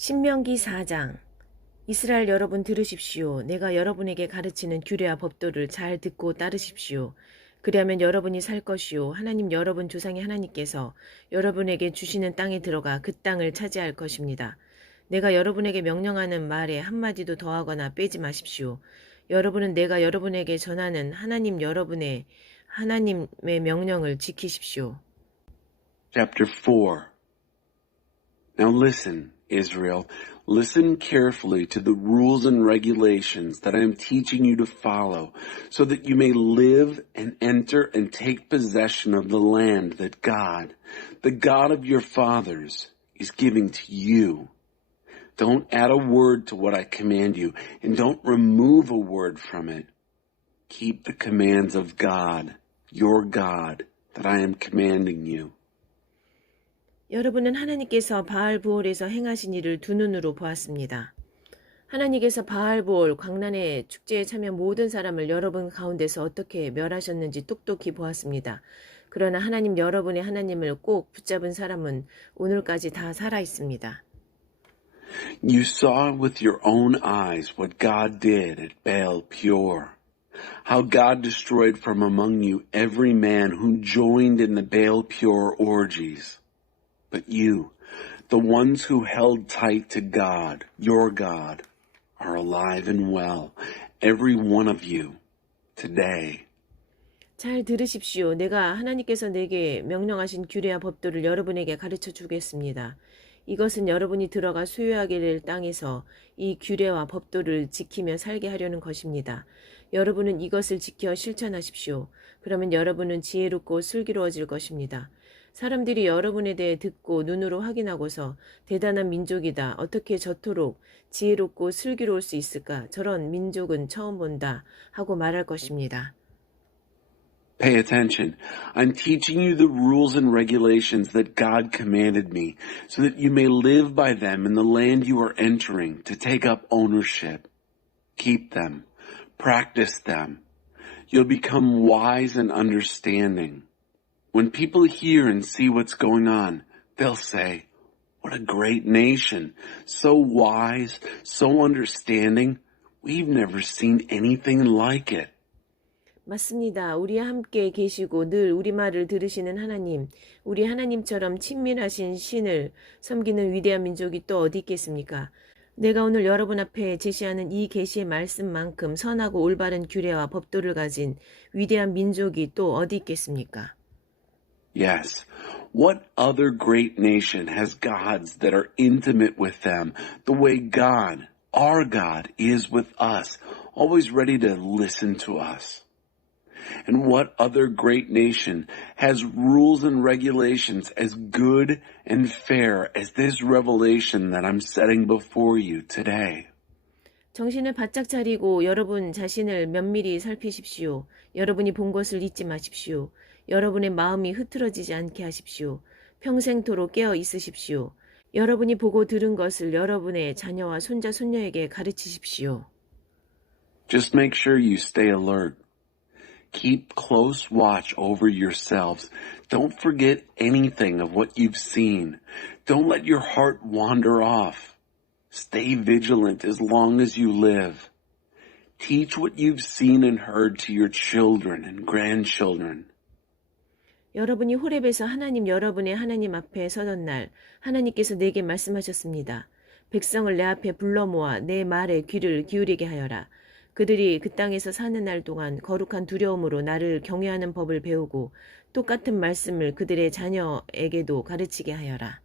신명기 4장. 이스라엘 여러분 들으십시오. 내가 여러분에게 가르치는 규례와 법도를 잘 듣고 따르십시오. 그리하면 여러분이 살 것이요 하나님 여러분 조상의 하나님께서 여러분에게 주시는 땅에 들어가 그 땅을 차지할 것입니다. 내가 여러분에게 명령하는 말에 한마디도 더하거나 빼지 마십시오. 여러분은 내가 여러분에게 전하는 하나님의 명령을 지키십시오. Chapter 4. Now listen, Israel, listen carefully to the rules and regulations that I am teaching you to follow, so that you may live and enter and take possession of the land that God, the God of your fathers, is giving to you. Don't add a word to what I command you, and don't remove a word from it. Keep the commands of God, your God, that I am commanding you. 여러분은 하나님께서 바알브올에서 행하신 일을 두 눈으로 보았습니다. 하나님께서 바알브올 광란의 축제에 참여 모든 사람을 여러분 가운데서 어떻게 멸하셨는지 똑똑히 보았습니다. 그러나 하나님 여러분의 하나님을 꼭 붙잡은 사람은 오늘까지 다 살아 있습니다. You saw with your own eyes what God did at Baal Peor, how God destroyed from among you every man who joined in the Baal Peor orgies. But you, the ones who held tight to God, your God, are alive and well, every one of you, today. 잘 들으십시오. 내가 하나님께서 내게 명령하신 규례와 법도를 여러분에게 가르쳐 주겠습니다. 이것은 여러분이 들어가 소유하게 될 땅에서 이 규례와 법도를 지키며 살게 하려는 것입니다. 여러분은 이것을 지켜 실천하십시오. 그러면 여러분은 지혜롭고 슬기로워질 것입니다. 사람들이 여러분에 대해 듣고 눈으로 확인하고서 대단한 민족이다. 어떻게 저토록 지혜롭고 슬기로울 수 있을까? 저런 민족은 처음 본다. 하고 말할 것입니다. Pay attention. I'm teaching you the rules and regulations that God commanded me, so that you may live by them in the land you are entering to take up ownership. Keep them. Practice them. You'll become wise and understanding. When people hear and see what's going on, they'll say, "What a great nation. So wise, so understanding. We've never seen anything like it." 맞습니다. 우리와 함께 계시고 늘 우리 말을 들으시는 하나님, 우리 하나님처럼 친밀하신 신을 섬기는 위대한 민족이 또 어디 있겠습니까? 내가 오늘 여러분 앞에 제시하는 이 계시의 말씀만큼 선하고 올바른 규례와 법도를 가진 위대한 민족이 또 어디 있겠습니까? Yes. What other great nation has gods that are intimate with them the way God, our God, is with us, always ready to listen to us? And what other great nation has rules and regulations as good and fair as this revelation that I'm setting before you today? 정신을 바짝 차리고 여러분 자신을 면밀히 살피십시오. 여러분이 본 것을 잊지 마십시오. 여러분의 마음이 흐트러지지 않게 하십시오. 평생토록 깨어 있으십시오. 여러분이 보고 들은 것을 여러분의 자녀와 손자, 손녀에게 가르치십시오. Just make sure you stay alert. Keep close watch over yourselves. Don't forget anything of what you've seen. Don't let your heart wander off. Stay vigilant as long as you live. Teach what you've seen and heard to your children and grandchildren. 여러분이 호렙에서 여러분의 하나님 앞에 서던 날 하나님께서 내게 말씀하셨습니다. 백성을 내 앞에 불러 모아 내 말에 귀를 기울이게 하여라. 그들이 그 땅에서 사는 날 동안 거룩한 두려움으로 나를 경외하는 법을 배우고 똑같은 말씀을 그들의 자녀에게도 가르치게 하여라.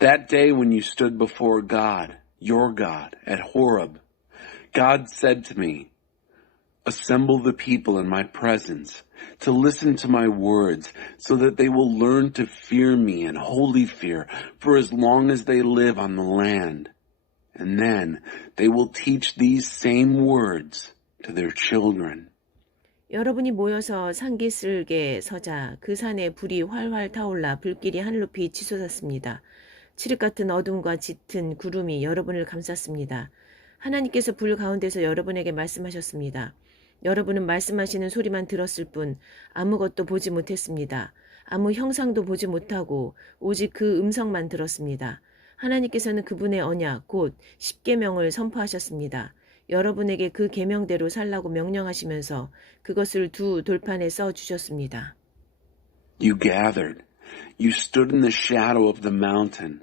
That day when you stood before God, your God, at Horeb, God said to me, "Assemble the people in my presence to listen to my words so that they will learn to fear me in holy fear for as long as they live on the land. And then they will teach these same words to their children." 여러분이 모여서 산기슭에 서자 그 산에 불이 활활 타올라 불길이 하늘높이 치솟았습니다. 칠흑 같은 어둠과 짙은 구름이 여러분을 감쌌습니다. 하나님께서 불 가운데서 여러분에게 말씀하셨습니다. 여러분은 말씀하시는 소리만 들었을 뿐 아무것도 보지 못했습니다. 아무 형상도 보지 못하고 오직 그 음성만 들었습니다. 하나님께서는 그분의 언약, 곧 십계명을 선포하셨습니다. 여러분에게 그 계명대로 살라고 명령하시면서 그것을 두 돌판에 써 주셨습니다. You gathered. You stood in the shadow of the mountain.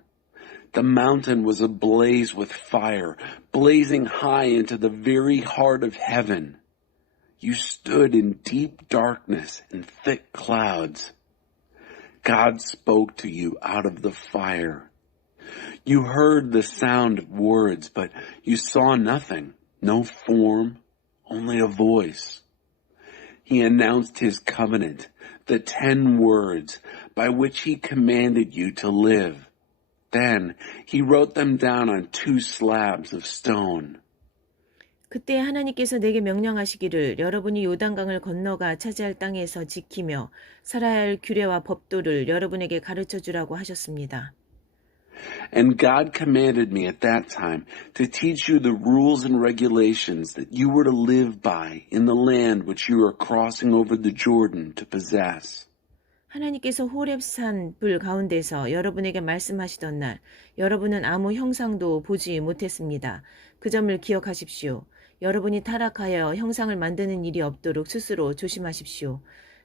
The mountain was ablaze with fire, blazing high into the very heart of heaven. You stood in deep darkness and thick clouds. God spoke to you out of the fire. You heard the sound of words, but you saw nothing, no form, only a voice. He announced his covenant, the 10 words by which he commanded you to live. Then he wrote them down on 2 slabs of stone. 그때 하나님께서 내게 명령하시기를 여러분이 요단강을 건너가 차지할 땅에서 지키며 살아야 할 규례와 법도를 여러분에게 가르쳐 주라고 하셨습니다. And God commanded me at that time to teach you the rules and regulations that you were to live by in the land which you are crossing over the Jordan to possess. 하나님께서 호렙산 불 가운데서 여러분에게 말씀하시던 날 여러분은 아무 형상도 보지 못했습니다. 그 점을 기억하십시오. 여러분이 타락하여 형상을 만드는 일이 없도록 스스로 조심하십시오.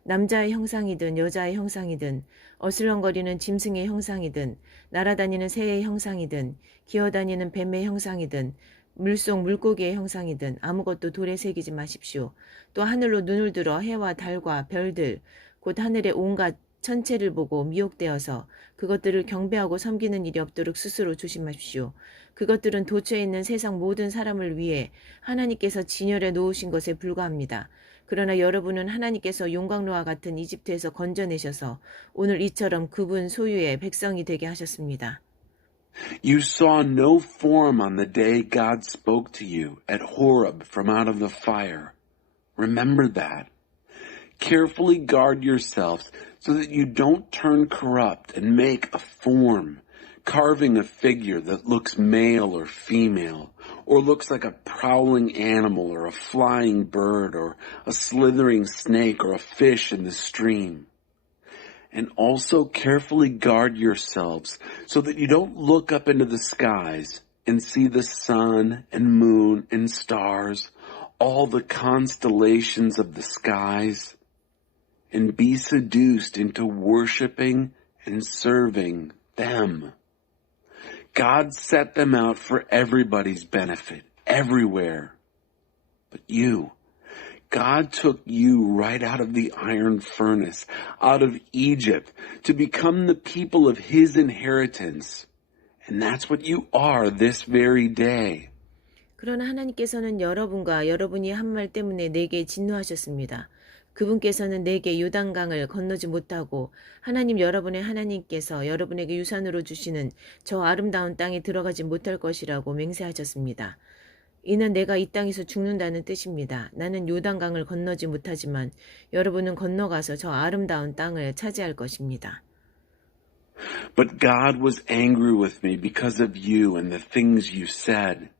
남자의 형상이든 여자의 형상이든 어슬렁거리는 짐승의 형상이든 날아다니는 새의 형상이든 기어다니는 뱀의 형상이든 물속 물고기의 형상이든 아무것도 돌에 새기지 마십시오. 또 하늘로 눈을 들어 해와 달과 별들 곧 하늘의 온갖 천체를 보고 미혹되어서 그것들을 경배하고 섬기는 일이 없도록 스스로 조심하십시오. 그것들은 도처에 있는 세상 모든 사람을 위해 하나님께서 진열해 놓으신 것에 불과합니다. 그러나 여러분은 하나님께서 용광로와 같은 이집트에서 건져내셔서 오늘 이처럼 그분 소유의 백성이 되게 하셨습니다. You saw no form on the day God spoke to you at Horeb from out of the fire. Remember that. Carefully guard yourselves so that you don't turn corrupt and make a form, carving a figure that looks male or female, or looks like a prowling animal or a flying bird or a slithering snake or a fish in the stream. And also carefully guard yourselves so that you don't look up into the skies and see the sun and moon and stars, all the constellations of the skies, and be seduced into worshiping and serving them. God set them out for everybody's benefit, everywhere. But you, God took you right out of the iron furnace, out of Egypt, to become the people of his inheritance. And that's what you are this very day. 그러나 하나님께서는 여러분과 여러분이 한 말 때문에 내게 진노하셨습니다. 그분께서는 내게 요단강을 건너지 못하고 하나님 여러분의 하나님께서 여러분에게 유산으로 주시는 저 아름다운 땅에 들어가지 못할 것이라고 맹세하셨습니다. 이는 내가 이 땅에서 죽는다는 뜻입니다. 나는 요단강을 건너지 못하지만 여러분은 건너가서 저 아름다운 땅을 차지할 것입니다. But God was angry with me because of you and the things you said.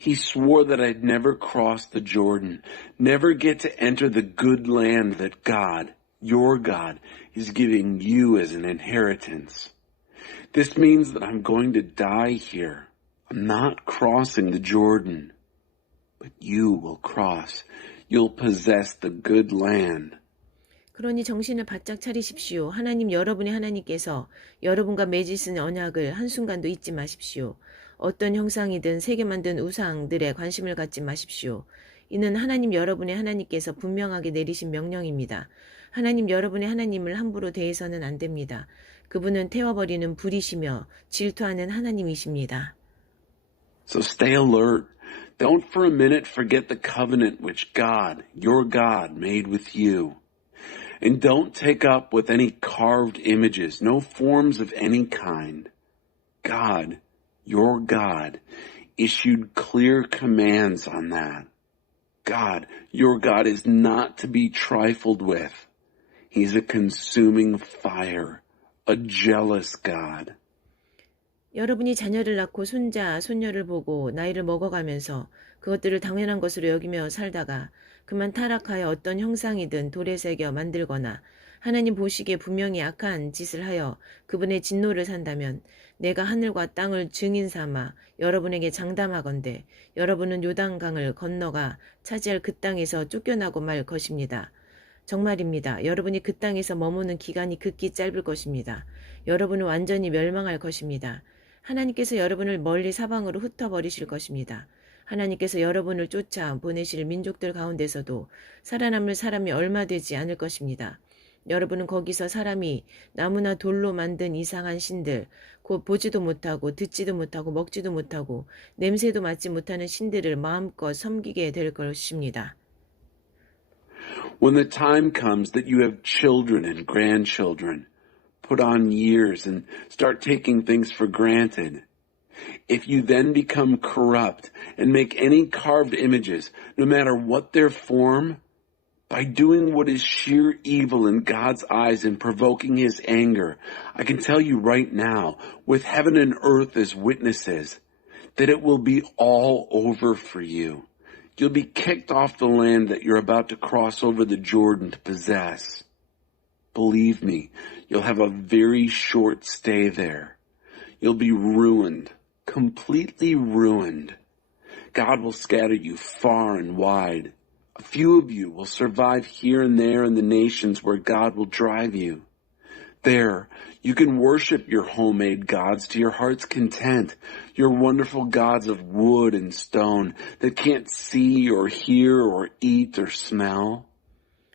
He swore that I'd never cross the Jordan, never get to enter the good land that God, your God, is giving you as an inheritance. This means that I'm going to die here. I'm not crossing the Jordan. But you will cross. You'll possess the good land. 그러니 정신을 바짝 차리십시오. 하나님 여러분의 하나님께서 여러분과 맺으신 언약을 한순간도 잊지 마십시오. 어떤 형상이든 세계 만든 우상들에 관심을 갖지 마십시오. 이는 하나님 여러분의 하나님께서 분명하게 내리신 명령입니다. 하나님 여러분의 하나님을 함부로 대해서는 안 됩니다. 그분은 태워버리는 불이시며 질투하는 하나님이십니다. So stay alert. Don't for a minute forget the covenant which God, your God, made with you. And don't take up with any carved images, no forms of any kind. God, your God, issued clear commands on that. God, your God, is not to be trifled with. He's a consuming fire, a jealous God. 여러분이 자녀를 낳고 손자, 손녀를 보고 나이를 먹어가면서 그것들을 당연한 것으로 여기며 살다가 그만 타락하여 어떤 형상이든 돌에 새겨 만들거나 하나님 보시기에 분명히 악한 짓을 하여 그분의 진노를 산다면 내가 하늘과 땅을 증인 삼아 여러분에게 장담하건대 여러분은 요단강을 건너가 차지할 그 땅에서 쫓겨나고 말 것입니다. 정말입니다. 여러분이 그 땅에서 머무는 기간이 극히 짧을 것입니다. 여러분은 완전히 멸망할 것입니다. 하나님께서 여러분을 멀리 사방으로 흩어버리실 것입니다. 하나님께서 여러분을 쫓아 보내실 민족들 가운데서도 살아남을 사람이 얼마 되지 않을 것입니다. 여러분은 거기서 사람이 나무나 돌로 만든 이상한 신들, 곧 보지도 못하고 듣지도 못하고 먹지도 못하고 냄새도 맡지 못하는 신들을 마음껏 섬기게 될 것입니다. When the time comes that you have children and grandchildren, put on years and start taking things for granted. If you then become corrupt and make any carved images, no matter what their form, by doing what is sheer evil in God's eyes and provoking his anger, I can tell you right now, with heaven and earth as witnesses, that it will be all over for you. You'll be kicked off the land that you're about to cross over the Jordan to possess. Believe me, you'll have a very short stay there. You'll be ruined, completely ruined. God will scatter you far and wide. A few of you will survive here and there in the nations where God will drive you. There, you can worship your homemade gods to your heart's content, your wonderful gods of wood and stone that can't see or hear or eat or smell.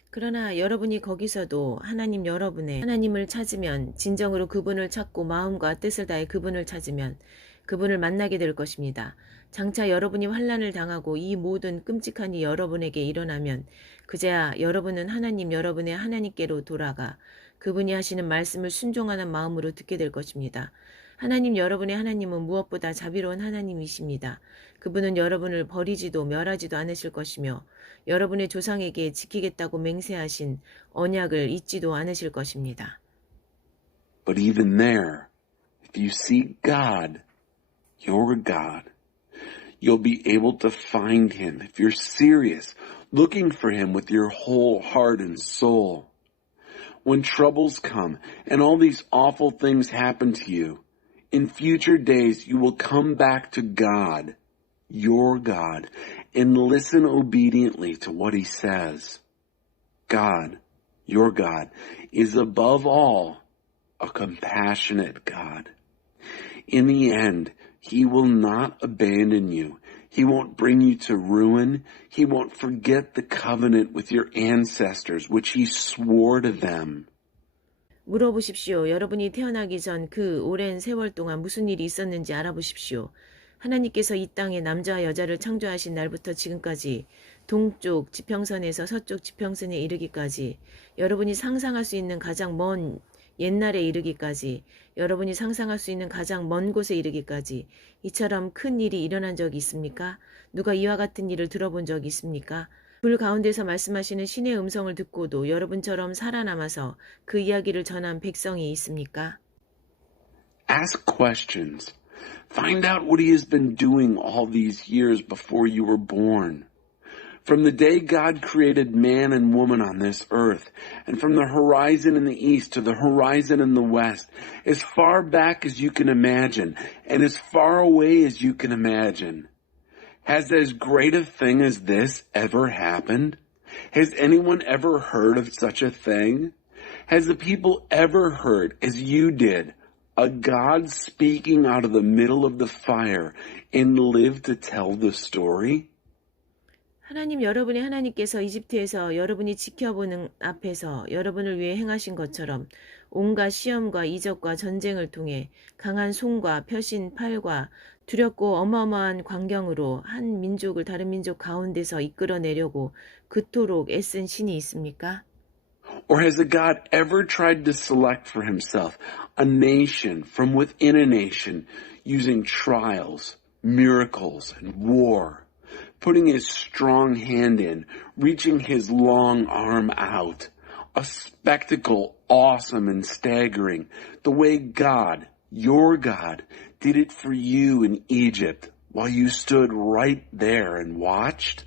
그러나 여러분이 거기서도 하나님 여러분의 하나님을 찾으면 진정으로 그분을 찾고 마음과 뜻을 다해 그분을 찾으면 그분을 만나게 될 것입니다. 장차 여러분이 환난을 당하고 이 모든 끔찍한 일이 여러분에게 일어나면 그제야 여러분은 하나님 여러분의 하나님께로 돌아가 그분이 하시는 말씀을 순종하는 마음으로 듣게 될 것입니다. 하나님 여러분의 하나님은 무엇보다 자비로운 하나님이십니다. 그분은 여러분을 버리지도 멸하지도 않으실 것이며 여러분의 조상에게 지키겠다고 맹세하신 언약을 잊지도 않으실 것입니다. But even there, if you seek God, your God, you'll be able to find him if you're serious, looking for him with your whole heart and soul. When troubles come and all these awful things happen to you, in future days you will come back to God, your God, and listen obediently to what he says. God, your God, is above all a compassionate God. In the end, he will not abandon you. He won't bring you to ruin. He won't forget the covenant with your ancestors, which he swore to them. 물어보십시오. 여러분이 태어나기 전 그 오랜 세월 동안 무슨 일이 있었는지 알아보십시오. 하나님께서 이 땅에 남자와 여자를 창조하신 날부터 지금까지 동쪽 지평선에서 서쪽 지평선에 이르기까지 여러분이 상상할 수 있는 가장 먼 옛날에 이르기까지 여러분이 상상할 수 있는 가장 먼 곳에 이르기까지 이처럼 큰 일이 일어난 적이 있습니까? 누가 이와 같은 일을 들어본 적이 있습니까? 불 가운데서 말씀하시는 신의 음성을 듣고도 여러분처럼 살아남아서 그 이야기를 전한 백성이 있습니까? Ask questions. Find out what he has been doing all these years before you were born. From the day God created man and woman on this earth, and from the horizon in the east to the horizon in the west, as far back as you can imagine, and as far away as you can imagine. Has as great a thing as this ever happened? Has anyone ever heard of such a thing? Has the people ever heard, as you did, a God speaking out of the middle of the fire and lived to tell the story? 하나님 여러분의 하나님께서 이집트에서 여러분이 지켜보는 앞에서 여러분을 위해 행하신 것처럼 온갖 시험과 이적과 전쟁을 통해 강한 손과 펴신 팔과 두렵고 어마어마한 광경으로 한 민족을 다른 민족 가운데서 이끌어내려고 그토록 애쓴 신이 있습니까? Or has a God ever tried to select for himself a nation from within a nation using trials, miracles, and war? Putting his strong hand in, reaching his long arm out. A spectacle awesome and staggering, the way God, your God, did it for you in Egypt while you stood right there and watched?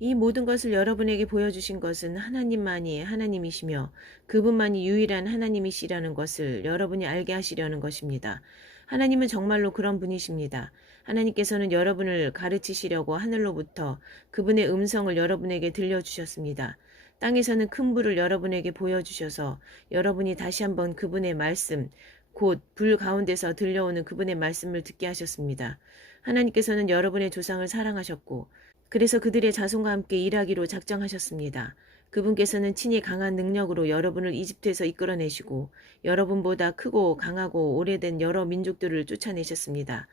이 모든 것을 여러분에게 보여주신 것은 하나님만이 하나님이시며 그분만이 유일한 하나님이시라는 것을 여러분이 알게 하시려는 것입니다. 하나님은 정말로 그런 분이십니다. 하나님께서는 여러분을 가르치시려고 하늘로부터 그분의 음성을 여러분에게 들려주셨습니다. 땅에서는 큰 불을 여러분에게 보여주셔서 여러분이 다시 한번 그분의 말씀, 곧 불 가운데서 들려오는 그분의 말씀을 듣게 하셨습니다. 하나님께서는 여러분의 조상을 사랑하셨고 그래서 그들의 자손과 함께 일하기로 작정하셨습니다. 그분께서는 친히 강한 능력으로 여러분을 이집트에서 이끌어내시고 여러분보다 크고 강하고 오래된 여러 민족들을 쫓아내셨습니다.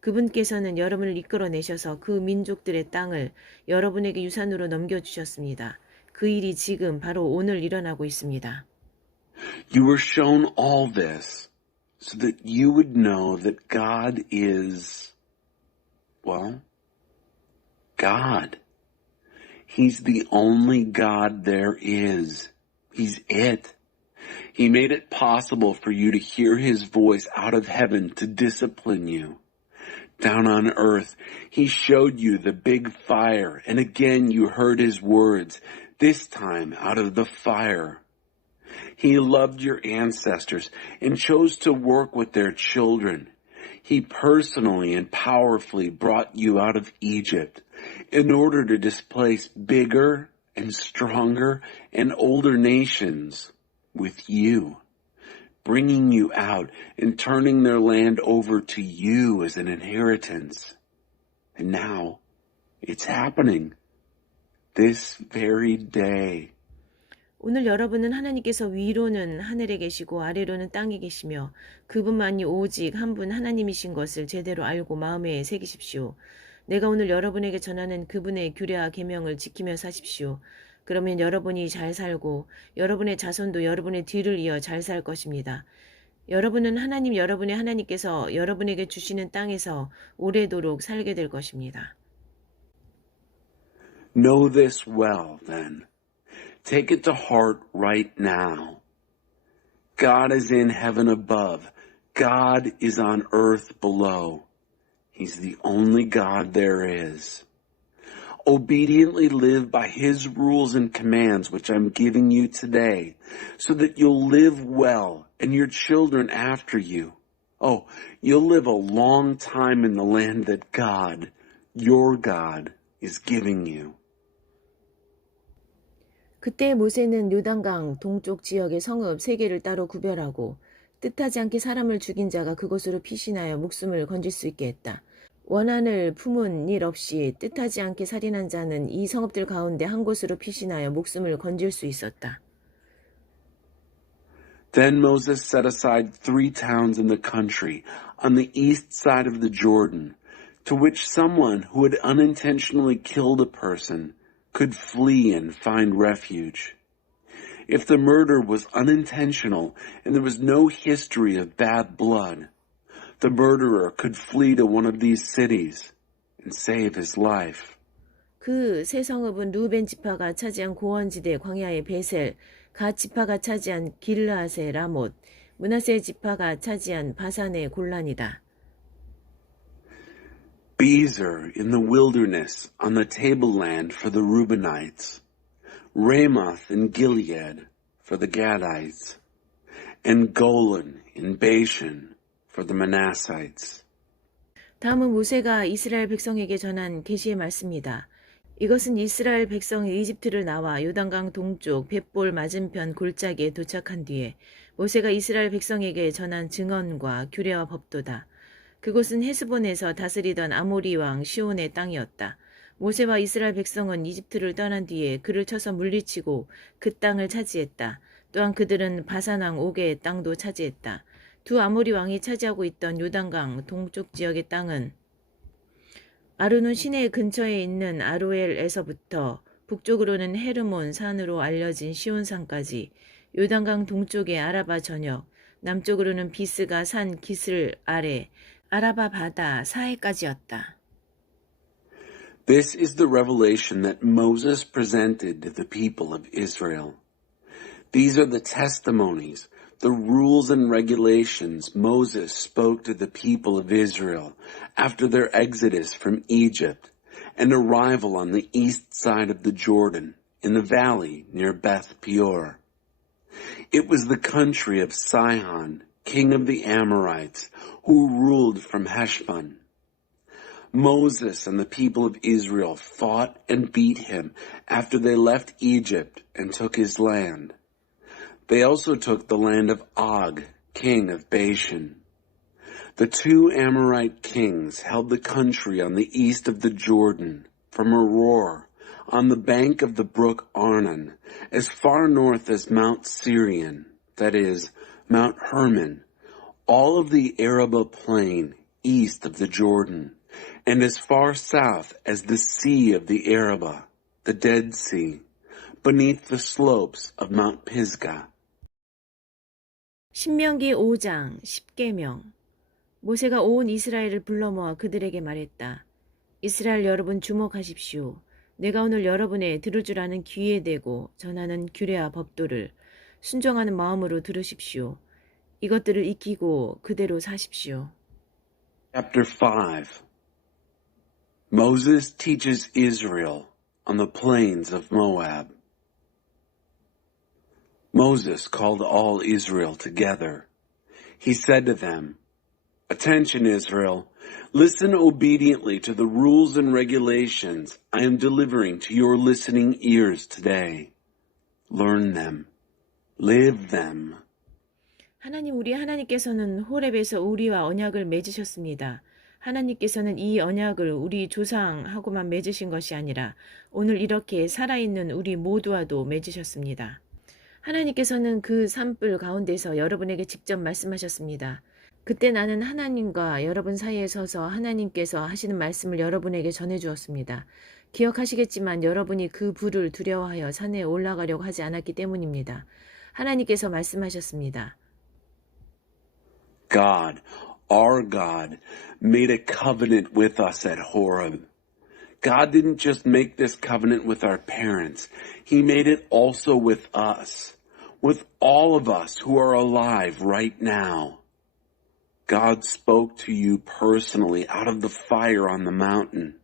그분께서는 여러분을 이끌어내셔서 그 민족들의 땅을 여러분에게 유산으로 넘겨주셨습니다. 그 일이 지금 바로 오늘 일어나고 있습니다. You were shown all this so that you would know that God is, well, God. He's the only God there is. He's it. He made it possible for you to hear his voice out of heaven to discipline you. Down on earth, he showed you the big fire, and again you heard his words, this time out of the fire. He loved your ancestors and chose to work with their children. He personally and powerfully brought you out of Egypt in order to displace bigger and stronger and older nations with you, bringing you out and turning their land over to you as an inheritance. And now it's happening this very day. 오늘 여러분은 하나님께서 위로는 하늘에 계시고 아래로는 땅에 계시며 그분만이 오직 한 분 하나님이신 것을 제대로 알고 마음에 새기십시오. 내가 오늘 여러분에게 전하는 그분의 규례와 계명을 지키며 사십시오. 그러면 여러분이 잘 살고 여러분의 자손도 여러분의 뒤를 이어 잘 살 것입니다. 여러분은 하나님 여러분의 하나님께서 여러분에게 주시는 땅에서 오래도록 살게 될 것입니다. Know this well, then. Take it to heart right now. God is in heaven above. God is on earth below. He's the only God there is. Obediently live by his rules and commands, which I'm giving you today, so that you'll live well and your children after you. Oh, you'll live a long time in the land that God, your God, is giving you. 그때 모세는 요단강 동쪽 지역의 성읍 3개를 따로 구별하고 뜻하지 않게 사람을 죽인 자가 그곳으로 피신하여 목숨을 건질 수 있게 했다. 원한을 품은 일 없이 뜻하지 않게 살인한 자는 이 성읍들 가운데 한 곳으로 피신하여 목숨을 건질 수 있었다. Then Moses set aside 3 towns in the country on the east side of the Jordan, to which someone who had unintentionally killed a person could flee and find refuge. If the murder was unintentional and there was no history of bad blood, the murderer could flee to one of these cities and save his life. 그 세 성읍은 루벤 지파가 차지한 고원지대 광야의 베셀, 갓 지파가 차지한 길르앗의 라못, 므낫세 지파가 차지한 바산의 골란이다. Bezer in the wilderness on the tableland for the Reubenites, Ramoth in Gilead for the Gadites, and Golan in Bashan for the Manassites. 다음은 모세가 이스라엘 백성에게 전한 계시의 말씀이다. 이것은 이스라엘 백성이 이집트를 나와 요단강 동쪽 벳볼 맞은편 골짜기에 도착한 뒤에 모세가 이스라엘 백성에게 전한 증언과 규례와 법도다. 그곳은 헤스본에서 다스리던 아모리 왕 시온의 땅이었다. 모세와 이스라엘 백성은 이집트를 떠난 뒤에 그를 쳐서 물리치고 그 땅을 차지했다. 또한 그들은 바산 왕 옥의 땅도 차지했다. 두 아모리 왕이 차지하고 있던 요단강 동쪽 지역의 땅은 아르논 시내 근처에 있는 아로엘에서부터 북쪽으로는 헤르몬 산으로 알려진 시온산까지, 요단강 동쪽의 아라바 전역, 남쪽으로는 비스가 산 기슬 아래, 아라바 바다 사해까지였다. This is the revelation that Moses presented to the people of Israel. These are the testimonies, the rules and regulations Moses spoke to the people of Israel after their exodus from Egypt, and arrival on the east side of the Jordan, in the valley near Beth Peor. It was the country of Sihon, king of the Amorites, who ruled from Heshbon. Moses and the people of Israel fought and beat him after they left Egypt and took his land. They also took the land of Og, king of Bashan. The two Amorite kings held the country on the east of the Jordan, from Aroer, on the bank of the brook Arnon, as far north as Mount Sirion, that is, Mount Hermon, all of the Araba plain east of the Jordan, and as far south as the sea of the Araba, the Dead Sea, beneath the slopes of Mount Pisgah. 신명기 5장 10계명. 모세가 온 이스라엘을 불러 모아 그들에게 말했다. 이스라엘 여러분 주목하십시오. 내가 오늘 여러분의 들을 줄 아는 귀에 대고 전하는 규례와 법도를 순종하는 마음으로 들으십시오. 이것들을 익히고 그대로 사십시오. Chapter 5. Moses teaches Israel on the plains of Moab. Moses called all Israel together. He said to them, "Attention, Israel. Listen obediently to the rules and regulations I am delivering to your listening ears today. Learn them. Live them." 하나님 우리 하나님께서는 호렙에서 우리와 언약을 맺으셨습니다. 하나님께서는 이 언약을 우리 조상하고만 맺으신 것이 아니라 오늘 이렇게 살아있는 우리 모두와도 맺으셨습니다. 하나님께서는 그 산불 가운데서 여러분에게 직접 말씀하셨습니다. 그때 나는 하나님과 여러분 사이에 서서 하나님께서 하시는 말씀을 여러분에게 전해주었습니다. 기억하시겠지만 여러분이 그 불을 두려워하여 산에 올라가려고 하지 않았기 때문입니다. 하나님께서 말씀하셨습니다. God, our God, made a covenant with us at Horeb. God didn't just make this covenant with our parents. He made it also with us, with all of us who are alive right now. God spoke to you personally out of the fire on the mountain.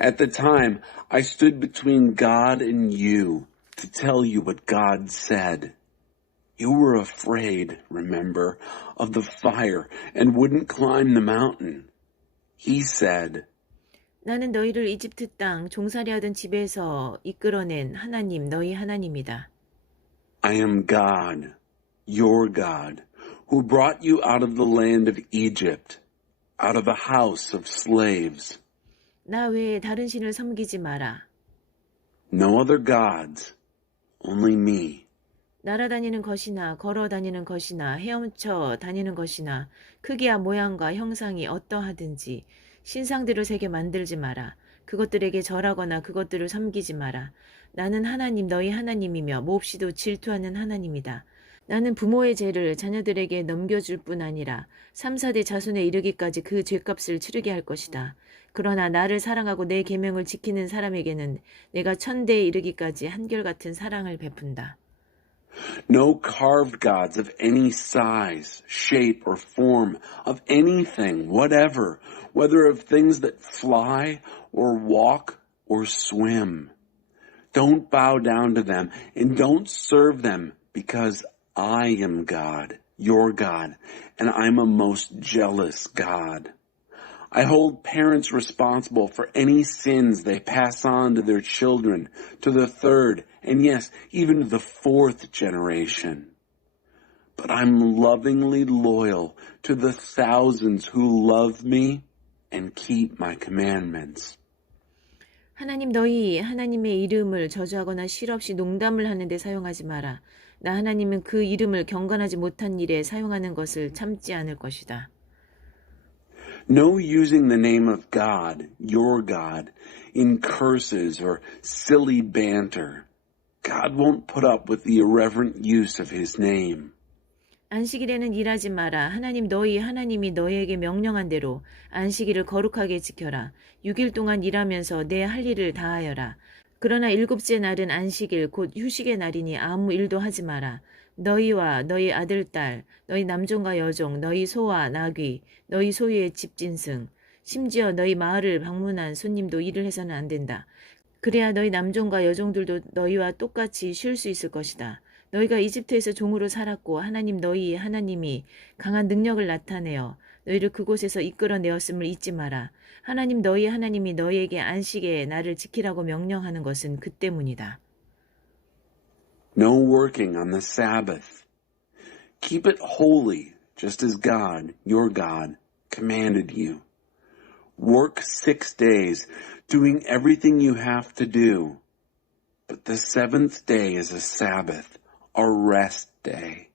At the time, I stood between God and you to tell you what God said. You were afraid, remember, of the fire and wouldn't climb the mountain. He said, 나는 너희를 이집트 땅 종살이하던 집에서 이끌어낸 하나님, 너희 하나님이다. I am God, your God, who brought you out of the land of Egypt, out of a house of slaves. 나 외에 다른 신을 섬기지 마라. No other gods, only me. 날아다니는 것이나 걸어다니는 것이나 헤엄쳐 다니는 것이나 크기와 모양과 형상이 어떠하든지 신상들을 새겨 만들지 마라. 그것들에게 절하거나 그것들을 섬기지 마라. 나는 하나님 너희 하나님이며 몹시도 질투하는 하나님이다. 나는 부모의 죄를 자녀들에게 넘겨줄 뿐 아니라 3, 4대 자손에 이르기까지 그 죄값을 치르게 할 것이다. 그러나 나를 사랑하고 내 계명을 지키는 사람에게는 내가 1000대에 이르기까지 한결같은 사랑을 베푼다. No carved gods of any size, shape, or form, of anything, whatever, whether of things that fly, or walk, or swim. Don't bow down to them, and don't serve them, because I am God, your God, and I'm a most jealous God. I hold parents responsible for any sins they pass on to their children, to the third, and yes, even to the fourth generation. But I'm lovingly loyal to the thousands who love me and keep my commandments. 하나님 너희 하나님의 이름을 저주하거나 실없이 농담을 하는 데 사용하지 마라. 나 하나님은 그 이름을 경건하지 못한 일에 사용하는 것을 참지 않을 것이다. No using the name of God, your God, in curses or silly banter. God won't put up with the irreverent use of his name. 안식일에는 일하지 마라. 하나님 너희 하나님이 너희에게 명령한 대로 안식일을 거룩하게 지켜라. 6일 동안 일하면서 내 할 일을 다하여라. 그러나 7째 날은 안식일 곧 휴식의 날이니 아무 일도 하지 마라. 너희와 너희 아들, 딸, 너희 남종과 여종, 너희 소와 나귀, 너희 소유의 집짐승, 심지어 너희 마을을 방문한 손님도 일을 해서는 안 된다. 그래야 너희 남종과 여종들도 너희와 똑같이 쉴 수 있을 것이다. 너희가 이집트에서 종으로 살았고 하나님 너희 하나님이 강한 능력을 나타내어 너희를 그곳에서 이끌어내었음을 잊지 마라. 하나님 너희 하나님이 너희에게 안식의 날을 지키라고 명령하는 것은 그 때문이다. No working on the Sabbath. Keep it holy, just as God, your God, commanded you. Work 6 days, doing everything you have to do. But the seventh day is a Sabbath, a rest day.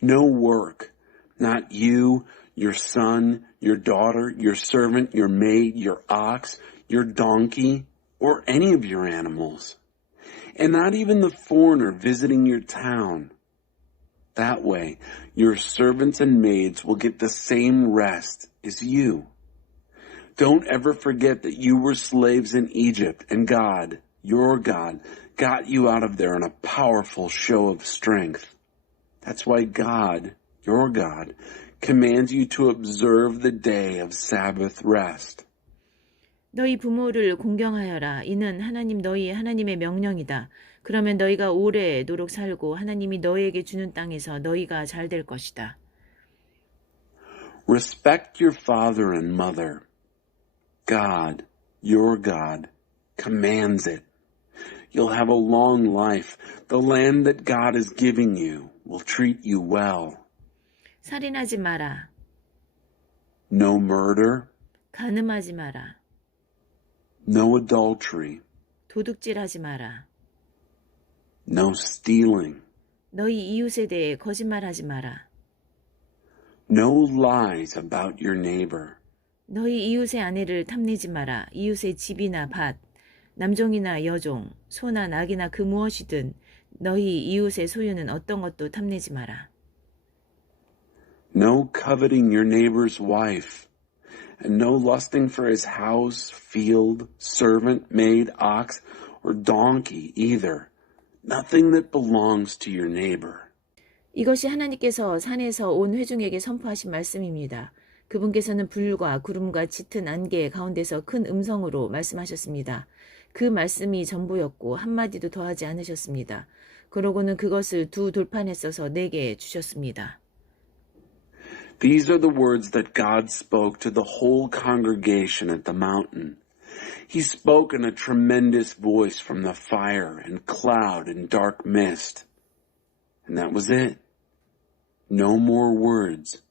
No work, not you, your son, your daughter, your servant, your maid, your ox, your donkey, or any of your animals. And not even the foreigner visiting your town. That way, your servants and maids will get the same rest as you. Don't ever forget that you were slaves in Egypt and God, your God, got you out of there in a powerful show of strength. That's why God, your God, commands you to observe the day of Sabbath rest. 너희 부모를 공경하여라. 이는 하나님 너희 하나님의 명령이다. 그러면 너희가 오래도록 살고 하나님이 너희에게 주는 땅에서 너희가 잘 될 것이다. Respect your father and mother. God, your God, commands it. You'll have a long life. The land that God is giving you will treat you well. 살인하지 마라. No murder, 간음하지 마라. no adultery, 도둑질하지 마라. no stealing, 너희 이웃에 대해 거짓말하지 마라. no lies about your neighbor. 너희 이웃의 아내를 탐내지 마라. 이웃의 집이나 밭, 남종이나 여종, 소나 낙이나 그 무엇이든 너희 이웃의 소유는 어떤 것도 탐내지 마라. No coveting your neighbor's wife, and no lusting for his house, field, servant, maid, ox, or donkey either. Nothing that belongs to your neighbor. 이것이 하나님께서 산에서 온 회중에게 선포하신 말씀입니다. 그분께서는 불과 구름과 짙은 안개 가운데서 큰 음성으로 말씀하셨습니다. 그 말씀이 전부였고 한마디도 더하지 않으셨습니다. 그러고는 그것을 두 돌판에 써서 내게 주셨습니다. These are the words that God spoke to the whole congregation at the mountain. He spoke in a tremendous voice from the fire and cloud and dark mist. And that was it. No more words.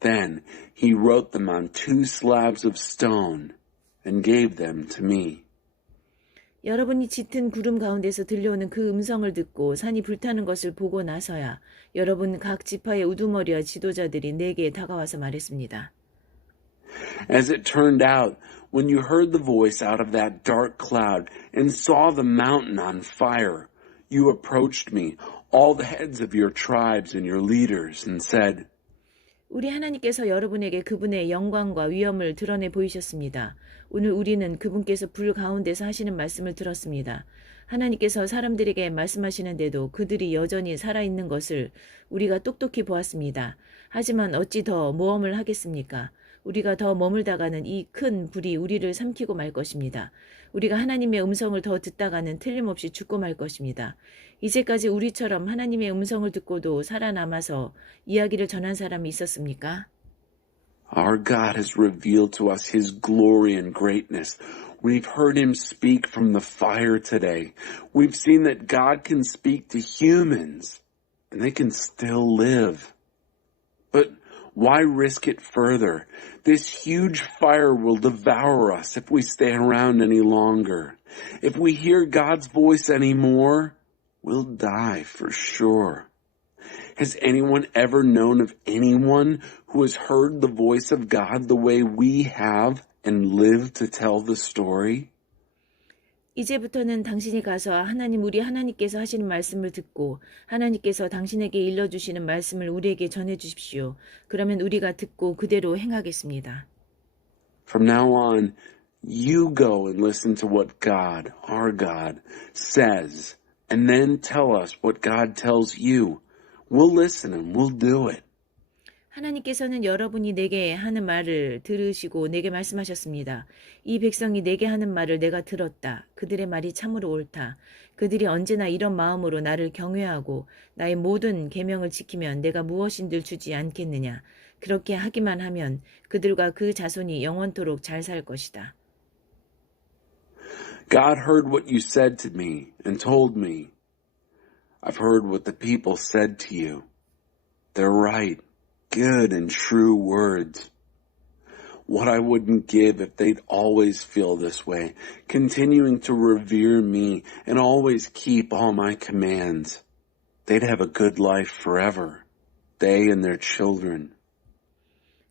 Then he wrote them on 2 slabs of stone and gave them to me. 여러분이 짙은 구름 가운데서 들려오는 그 음성을 듣고 산이 불타는 것을 보고 나서야 여러분 각 지파의 우두머리와 지도자들이 내게 다가와서 말했습니다. As it turned out, when you heard the voice out of that dark cloud and saw the mountain on fire, you approached me, all the heads of your tribes and your leaders, and said, 우리 하나님께서 여러분에게 그분의 영광과 위엄을 드러내 보이셨습니다. 오늘 우리는 그분께서 불 가운데서 하시는 말씀을 들었습니다. 하나님께서 사람들에게 말씀하시는데도 그들이 여전히 살아있는 것을 우리가 똑똑히 보았습니다. 하지만 어찌 더 모험을 하겠습니까? 우리가 더 머물다가는 이 큰 불이 우리를 삼키고 말 것입니다. 우리가 하나님의 음성을 더 듣다가는 틀림없이 죽고 말 것입니다. 이제까지 우리처럼 하나님의 음성을 듣고도 살아남아서 이야기를 전한 사람이 있었습니까? Our God has revealed to us His glory and greatness. We've heard Him speak from the fire today. We've seen that God can speak to humans and they can still live. But why risk it further? This huge fire will devour us if we stay around any longer. If we hear God's voice anymore, we'll die for sure. Has anyone ever known of anyone who has heard the voice of God the way we have and lived to tell the story? 이제부터는 당신이 가서 하나님 우리 하나님께서 하시는 말씀을 듣고 하나님께서 당신에게 일러주시는 말씀을 우리에게 전해주십시오. 그러면 우리가 듣고 그대로 행하겠습니다. From now on, you go and listen to what God, our God, says, and then tell us what God tells you. We'll listen and we'll do it. 하나님께서는 여러분이 내게 하는 말을 들으시고 내게 말씀하셨습니다. 이 백성이 내게 하는 말을 내가 들었다. 그들의 말이 참으로 옳다. 그들이 언제나 이런 마음으로 나를 경외하고 나의 모든 계명을 지키면 내가 무엇인들 주지 않겠느냐. 그렇게 하기만 하면 그들과 그 자손이 영원토록 잘 살 것이다. God heard what you said to me and told me. I've heard what the people said to you. They're right, good and true words. What I wouldn't give if they'd always feel this way, continuing to revere me and always keep all my commands. They'd have a good life forever, they and their children.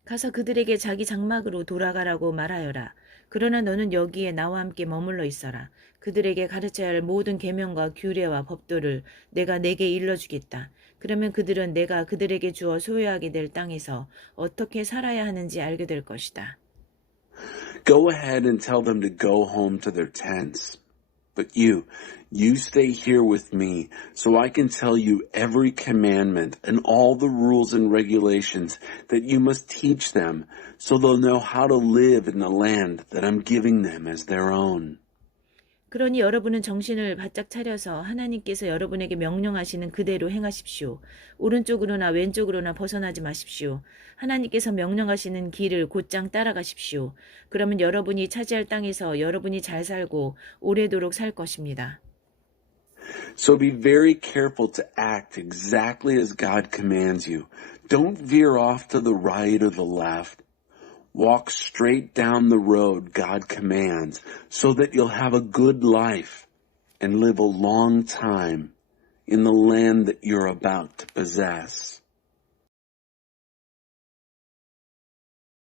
가서 그들에게 자기 장막으로 돌아가라고 말하여라. 그러나 너는 여기에 나와 함께 머물러 있어라. 그들에게 가르쳐야 할 모든 계명과 규례와 법도를 내가 내게 일러주겠다. 그러면 그들은 내가 그들에게 주어 소유하게 될 땅에서 어떻게 살아야 하는지 알게 될 것이다. Go ahead and tell them to go home to their tents. But you stay here with me so I can tell you every commandment and all the rules and regulations that you must teach them so they'll know how to live in the land that I'm giving them as their own. 그러니 여러분은 정신을 바짝 차려서 하나님께서 여러분에게 명령하시는 그대로 행하십시오. 오른쪽으로나 왼쪽으로나 벗어나지 마십시오. 하나님께서 명령하시는 길을 곧장 따라가십시오. 그러면 여러분이 차지할 땅에서 여러분이 잘 살고 오래도록 살 것입니다. So be very careful to act exactly as God commands you. Don't veer off to the right or the left. Walk straight down the road God commands so that you'll have a good life and live a long time in the land that you're about to possess.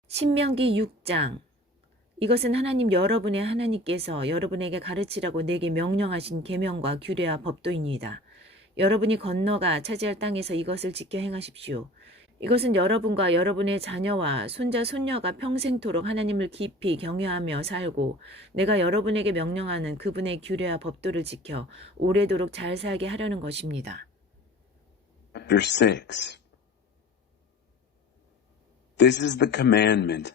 신명기 6장. 이것은 하나님 여러분의 하나님께서 여러분에게 가르치라고 내게 명령하신 계명과 규례와 법도입니다. 여러분이 건너가 차지할 땅에서 이것을 지켜 행하십시오. 이것은 여러분과 여러분의 자녀와 손자, 손녀가 평생토록 하나님을 깊이 경외하며 살고 내가 여러분에게 명령하는 그분의 규례와 법도를 지켜 오래도록 잘 살게 하려는 것입니다. Chapter 6. This is the commandment,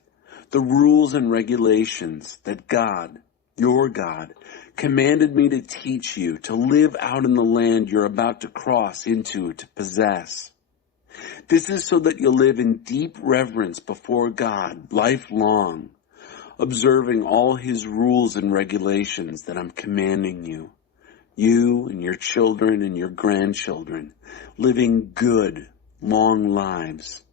the rules and regulations that God, your God, commanded me to teach you to live out in the land you're about to cross into to possess. This is so that you'll live in deep reverence before God lifelong, observing all his rules and regulations that I'm commanding you, you and your children and your grandchildren, living good, long lives.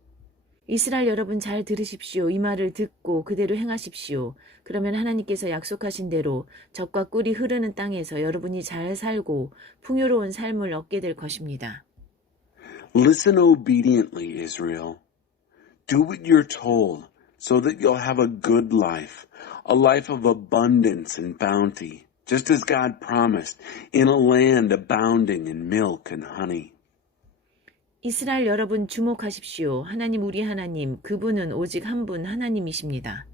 이스라엘 여러분 잘 들으십시오. 이 말을 듣고 그대로 행하십시오. 그러면 하나님께서 약속하신 대로 젖과 꿀이 흐르는 땅에서 여러분이 잘 살고 풍요로운 삶을 얻게 될 것입니다. Listen obediently, Israel. Do what you're told so that you'll have a good life, a life of abundance and bounty, just as God promised, in a land abounding in milk and honey. 이스라엘 여러분 주목하십시오. 하나님 우리 하나님, 그분은 오직 한 분 하나님이십니다.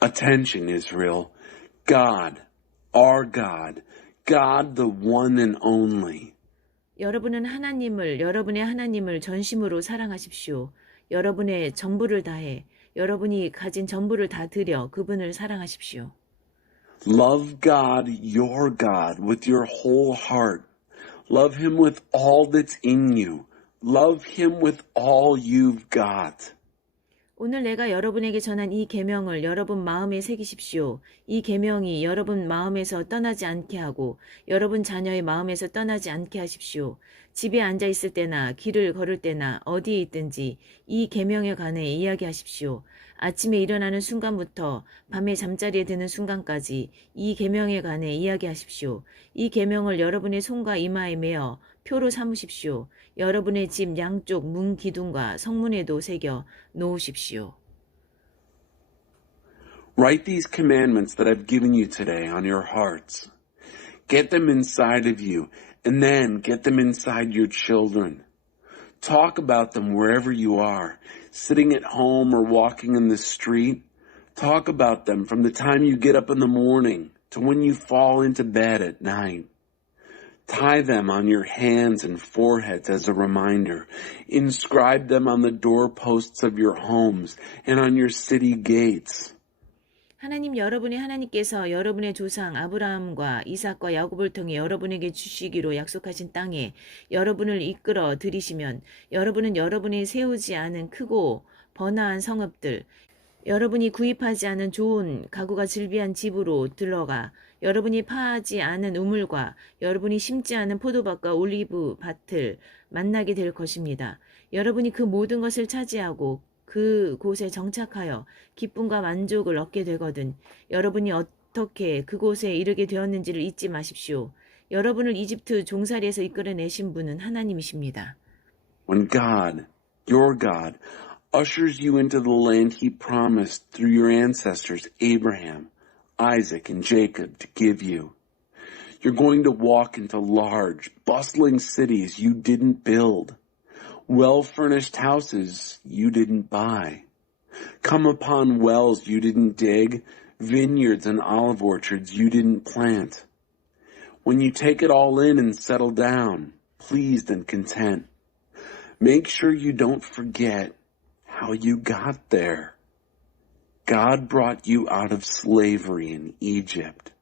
Attention, Israel. God, our God, God the one and only. 여러분은 여러분의 하나님을 전심으로 사랑하십시오. 여러분의 전부를 다해, 여러분이 가진 전부를 다 드려 그분을 사랑하십시오. Love God, your God, with your whole heart. Love him with all that's in you. Love him with all you've got. 오늘 내가 여러분에게 전한 이 계명을 여러분 마음에 새기십시오. 이 계명이 여러분 마음에서 떠나지 않게 하고 여러분 자녀의 마음에서 떠나지 않게 하십시오. 집에 앉아 있을 때나 길을 걸을 때나 어디에 있든지 이 계명에 관해 이야기하십시오. 아침에 일어나는 순간부터 밤에 잠자리에 드는 순간까지 이 계명에 관해 이야기하십시오. 이 계명을 여러분의 손과 이마에 메어 표로 삼으십시오. 여러분의 집 양쪽 문 기둥과 성문에도 새겨 놓으십시오. Write these commandments that I've given you today on your hearts. Get them inside of you, and then get them inside your children. Talk about them wherever you are, sitting at home or walking in the street. Talk about them from the time you get up in the morning to when you fall into bed at night. Tie them on your hands and foreheads as a reminder. Inscribe them on the doorposts of your homes and on your city gates. 하나님 여러분의 하나님께서 여러분의 조상 아브라함과 이삭과 야곱을 통해 여러분에게 주시기로 약속하신 땅에 여러분을 이끌어 들이시면 여러분은 여러분이 세우지 않은 크고 번화한 성읍들, 여러분이 구입하지 않은 좋은 가구가 즐비한 집으로 들어가 여러분이 파하지 않은 우물과 여러분이 심지 않은 포도밭과 올리브 밭을 만나게 될 것입니다. 여러분이 그 모든 것을 차지하고 그곳에 정착하여 기쁨과 만족을 얻게 되거든 여러분이 어떻게 그곳에 이르게 되었는지를 잊지 마십시오. 여러분을 이집트 종살이에서 이끌어내신 분은 하나님이십니다. When God, your God, ushers you into the land he promised through your ancestors, Abraham, Isaac, and Jacob, to give you, you're going to walk into large, bustling cities you didn't build. Well-furnished houses you didn't buy. Come upon wells you didn't dig, vineyards and olive orchards you didn't plant. When you take it all in and settle down, pleased and content, make sure you don't forget how you got there. God brought you out of slavery in Egypt.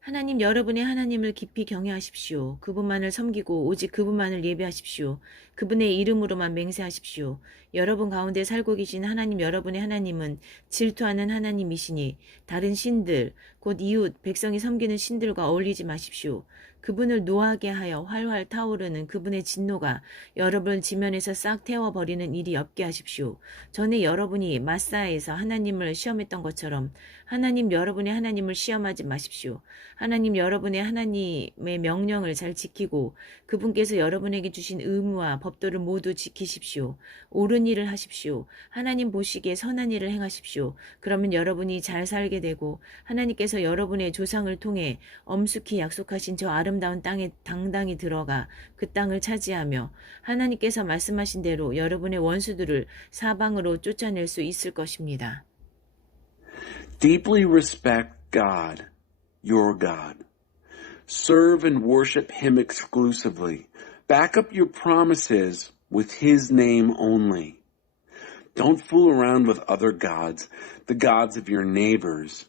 하나님 여러분의 하나님을 깊이 경외하십시오. 그분만을 섬기고 오직 그분만을 예배하십시오. 그분의 이름으로만 맹세하십시오. 여러분 가운데 살고 계신 하나님 여러분의 하나님은 질투하는 하나님이시니 다른 신들, 곧 이웃, 백성이 섬기는 신들과 어울리지 마십시오. 그분을 노하게 하여 활활 타오르는 그분의 진노가 여러분을 지면에서 싹 태워버리는 일이 없게 하십시오. 전에 여러분이 마사에서 하나님을 시험했던 것처럼 하나님 여러분의 하나님을 시험하지 마십시오. 하나님 여러분의 하나님의 명령을 잘 지키고 그분께서 여러분에게 주신 의무와 법도를 모두 지키십시오. 옳은 일을 하십시오. 하나님 보시기에 선한 일을 행하십시오. 그러면 여러분이 잘 살게 되고 하나님께서 여러분의 조상을 통해 엄숙히 약속하신 저 아름다운 땅에 당당히 들어가 그 땅을 차지하며 하나님께서 말씀하신 대로 여러분의 원수들을 사방으로 쫓아낼 수 있을 것입니다. Deeply respect God, your God. Serve and worship Him exclusively. Back up your promises with His name only. Don't fool around with other gods, the gods of your neighbors,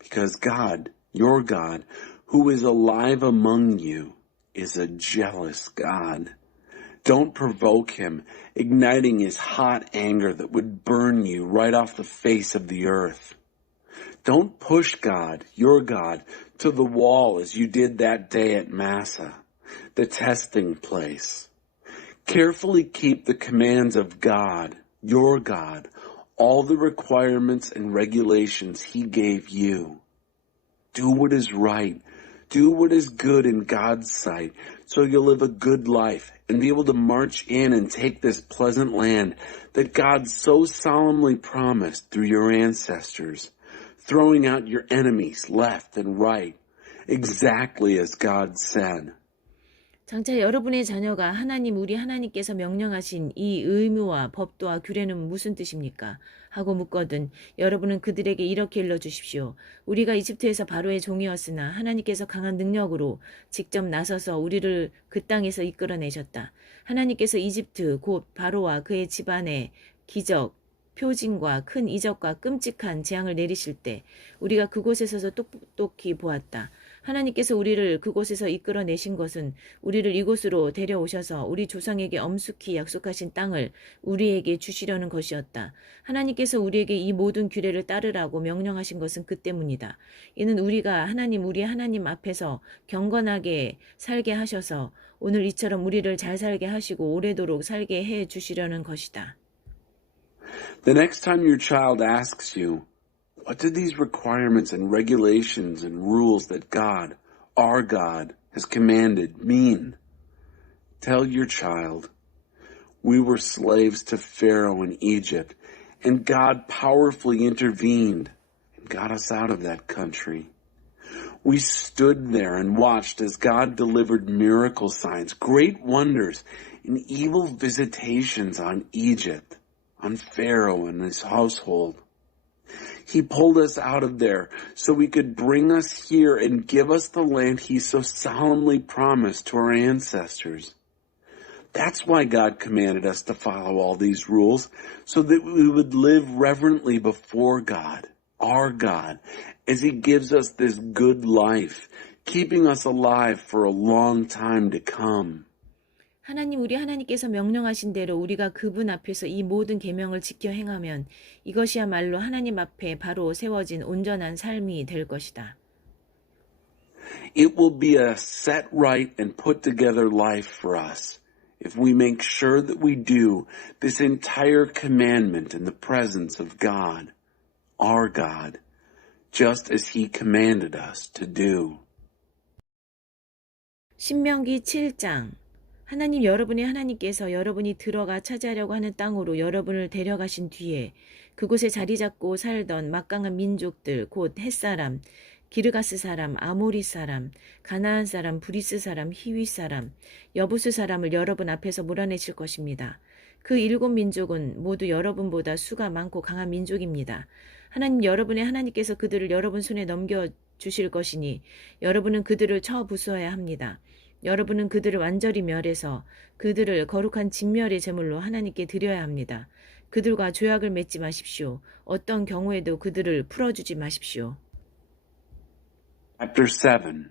because God, your God, who is alive among you, is a jealous God. Don't provoke Him, igniting His hot anger that would burn you right off the face of the earth. Don't push God, your God, to the wall as you did that day at Massa, the testing place. Carefully keep the commands of God, your God, all the requirements and regulations He gave you. Do what is right. Do what is good in God's sight, so you'll live a good life and be able to march in and take this pleasant land that God so solemnly promised through your ancestors, throwing out your enemies left and right, exactly as God said. 장차 여러분의 자녀가 하나님 우리 하나님께서 명령하신 이 의무와 법도와 규례는 무슨 뜻입니까? 하고 묻거든 여러분은 그들에게 이렇게 일러주십시오. 우리가 이집트에서 바로의 종이었으나 하나님께서 강한 능력으로 직접 나서서 우리를 그 땅에서 이끌어내셨다. 하나님께서 이집트 곧 바로와 그의 집안에 기적, 표징과 큰 이적과 끔찍한 재앙을 내리실 때 우리가 그곳에서 똑똑히 보았다. 하나님께서 우리를 그곳에서 이끌어내신 것은 우리를 이곳으로 데려오셔서 우리 조상에게 엄숙히 약속하신 땅을 우리에게 주시려는 것이었다. 하나님께서 우리에게 이 모든 규례를 따르라고 명령하신 것은 그 때문이다. 이는 우리가 우리 하나님 앞에서 경건하게 살게 하셔서 오늘 이처럼 우리를 잘 살게 하시고 오래도록 살게 해 주시려는 것이다. The next time your child asks you, what do these requirements and regulations and rules that God, our God, has commanded mean? Tell your child, we were slaves to Pharaoh in Egypt, and God powerfully intervened and got us out of that country. We stood there and watched as God delivered miracle signs, great wonders, and evil visitations on Egypt, on Pharaoh and his household. He pulled us out of there so he could bring us here and give us the land he so solemnly promised to our ancestors. That's why God commanded us to follow all these rules, so that we would live reverently before God, our God, as he gives us this good life, keeping us alive for a long time to come. 우리 하나님께서 명령하신 대로 우리가 그분 앞에서 이 모든 계명을 지켜 행하면 이것이야말로 하나님 앞에 바로 세워진 온전한 삶이 될 것이다. It will be a set right and put together life for us if we make sure that we do this entire commandment in the presence of God, our God, just as he commanded us to do. 신명기 7장. 하나님 여러분의 하나님께서 여러분이 들어가 차지하려고 하는 땅으로 여러분을 데려가신 뒤에 그곳에 자리 잡고 살던 막강한 민족들 곧 헷사람, 기르가스 사람, 아모리 사람, 가나안 사람, 브리스 사람, 히위 사람, 여부스 사람을 여러분 앞에서 몰아내실 것입니다. 그 7민족은 모두 여러분보다 수가 많고 강한 민족입니다. 하나님 여러분의 하나님께서 그들을 여러분 손에 넘겨주실 것이니 여러분은 그들을 쳐 부수어야 합니다. 여러분은 그들을 완전히 멸해서 그들을 거룩한 진멸의 제물로 하나님께 드려야 합니다. 그들과 조약을 맺지 마십시오. 어떤 경우에도 그들을 풀어주지 마십시오. Chapter 7.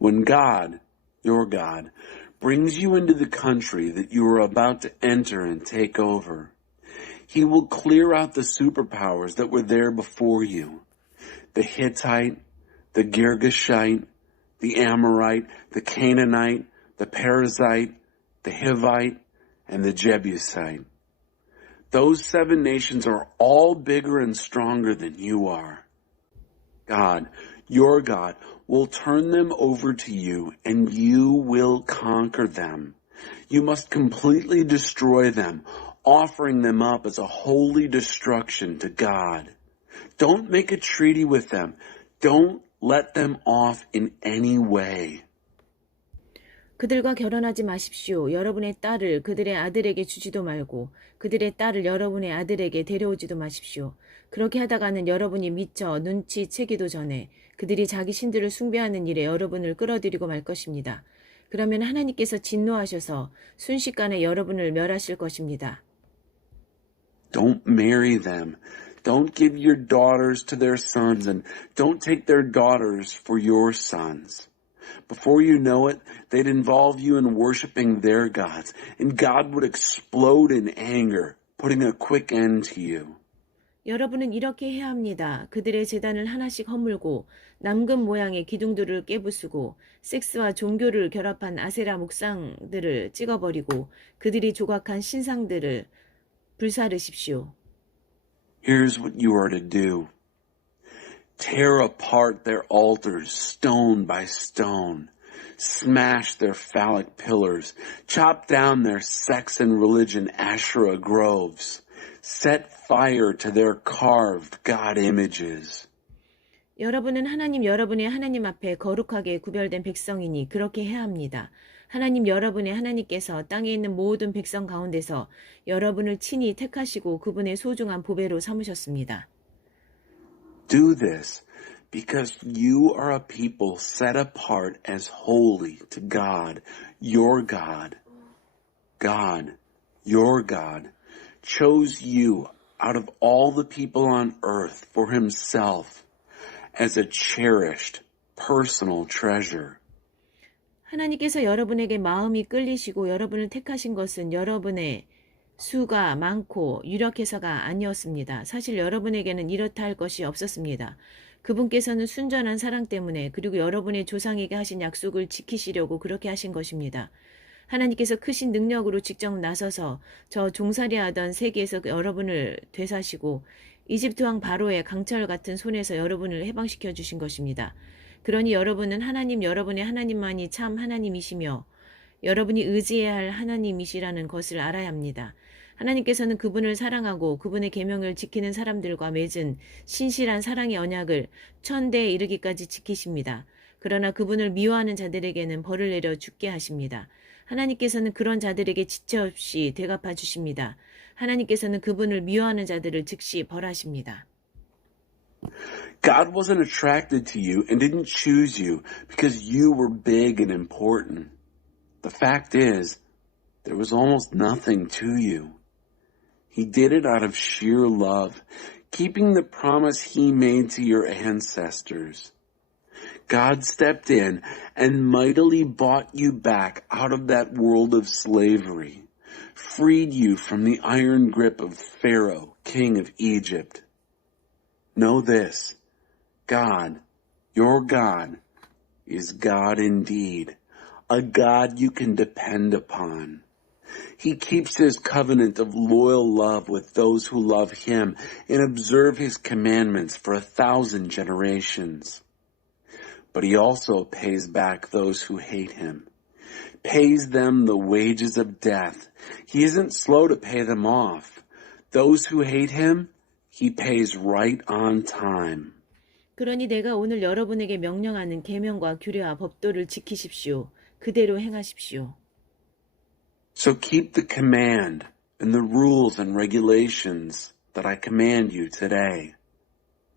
When God, your God, brings you into the country that you are about to enter and take over, he will clear out the superpowers that were there before you. The Hittite, the Girgashite, the Amorite, the Canaanite, the Perizzite, the Hivite, and the Jebusite. Those 7 nations are all bigger and stronger than you are. God, your God, will turn them over to you and you will conquer them. You must completely destroy them, offering them up as a holy destruction to God. Don't make a treaty with them. Don't let them off in any way. 그들과 결혼하지 마십시오. 여러분의 딸을 그들의 아들에게 주지도 말고 그들의 딸을 여러분의 아들에게 데려오지도 마십시오. 그렇게 하다가는 여러분이 미처 눈치채기도 전에 그들이 자기 신들을 숭배하는 일에 여러분을 끌어들이고 말 것입니다. 그러면 하나님께서 진노하셔서 순식간에 여러분을 멸하실 것입니다. Don't marry them. Don't give your daughters to their sons, and don't take their daughters for your sons. Before you know it, they'd involve you in worshiping their gods, and God would explode in anger, putting a quick end to you. 여러분은 이렇게 해야 합니다. 그들의 제단을 하나씩 허물고 남금 모양의 기둥들을 깨부수고 섹스와 종교를 결합한 아세라 목상들을 찍어버리고 그들이 조각한 신상들을 불사르십시오. Here's what you are to do. Tear apart their altars stone by stone. Smash their phallic pillars. Chop down their sex and religion Asherah groves. Set fire to their carved God images. 여러분은 하나님 여러분의 하나님 앞에 거룩하게 구별된 백성이니 그렇게 해야 합니다. 하나님 여러분의 하나님께서 땅에 있는 모든 백성 가운데서 여러분을 친히 택하시고 그분의 소중한 보배로 삼으셨습니다. Do this because you are a people set apart as holy to God, your God. God, your God, chose you out of all the people on earth for himself as a cherished personal treasure. 하나님께서 여러분에게 마음이 끌리시고 여러분을 택하신 것은 여러분의 수가 많고 유력해서가 아니었습니다. 사실 여러분에게는 이렇다 할 것이 없었습니다. 그분께서는 순전한 사랑 때문에 그리고 여러분의 조상에게 하신 약속을 지키시려고 그렇게 하신 것입니다. 하나님께서 크신 능력으로 직접 나서서 저 종살이하던 세계에서 여러분을 되사시고 이집트 왕 바로의 강철 같은 손에서 여러분을 해방시켜 주신 것입니다. 그러니 여러분은 하나님 여러분의 하나님만이 참 하나님이시며 여러분이 의지해야 할 하나님이시라는 것을 알아야 합니다. 하나님께서는 그분을 사랑하고 그분의 계명을 지키는 사람들과 맺은 신실한 사랑의 언약을 천대에 이르기까지 지키십니다. 그러나 그분을 미워하는 자들에게는 벌을 내려 죽게 하십니다. 하나님께서는 그런 자들에게 지체 없이 대갚아 주십니다. 하나님께서는 그분을 미워하는 자들을 즉시 벌하십니다. God wasn't attracted to you and didn't choose you because you were big and important. The fact is, there was almost nothing to you. He did it out of sheer love, keeping the promise he made to your ancestors. God stepped in and mightily bought you back out of that world of slavery, freed you from the iron grip of Pharaoh, king of Egypt. Know this, God, your God, is God indeed, a God you can depend upon. He keeps his covenant of loyal love with those who love him and observe his commandments for 1,000 generations. But he also pays back those who hate him, pays them the wages of death. He isn't slow to pay them off. Those who hate him, he pays right on time. 그러니 내가 오늘 여러분에게 명령하는 계명과 규례와 법도를 지키십시오. 그대로 행하십시오. So keep the command and the rules and regulations that I command you today.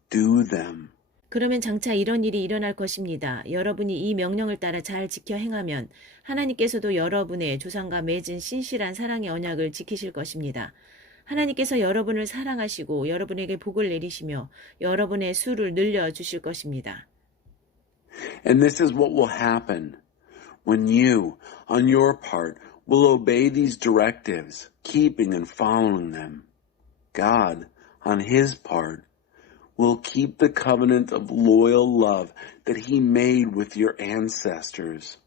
Do them. 그러면 장차 이런 일이 일어날 것입니다. 여러분이 이 명령을 따라 잘 지켜 행하면 하나님께서도 여러분의 조상과 맺은 신실한 사랑의 언약을 지키실 것입니다. 하나님께서 여러분을 사랑하시고 여러분에게 복을 내리시며 여러분의 수를 늘려주실 것입니다. And this is what will happen when you, on your part, will obey these directives, keeping and following them. God, on his part, will keep the covenant of loyal love that he made with your ancestors.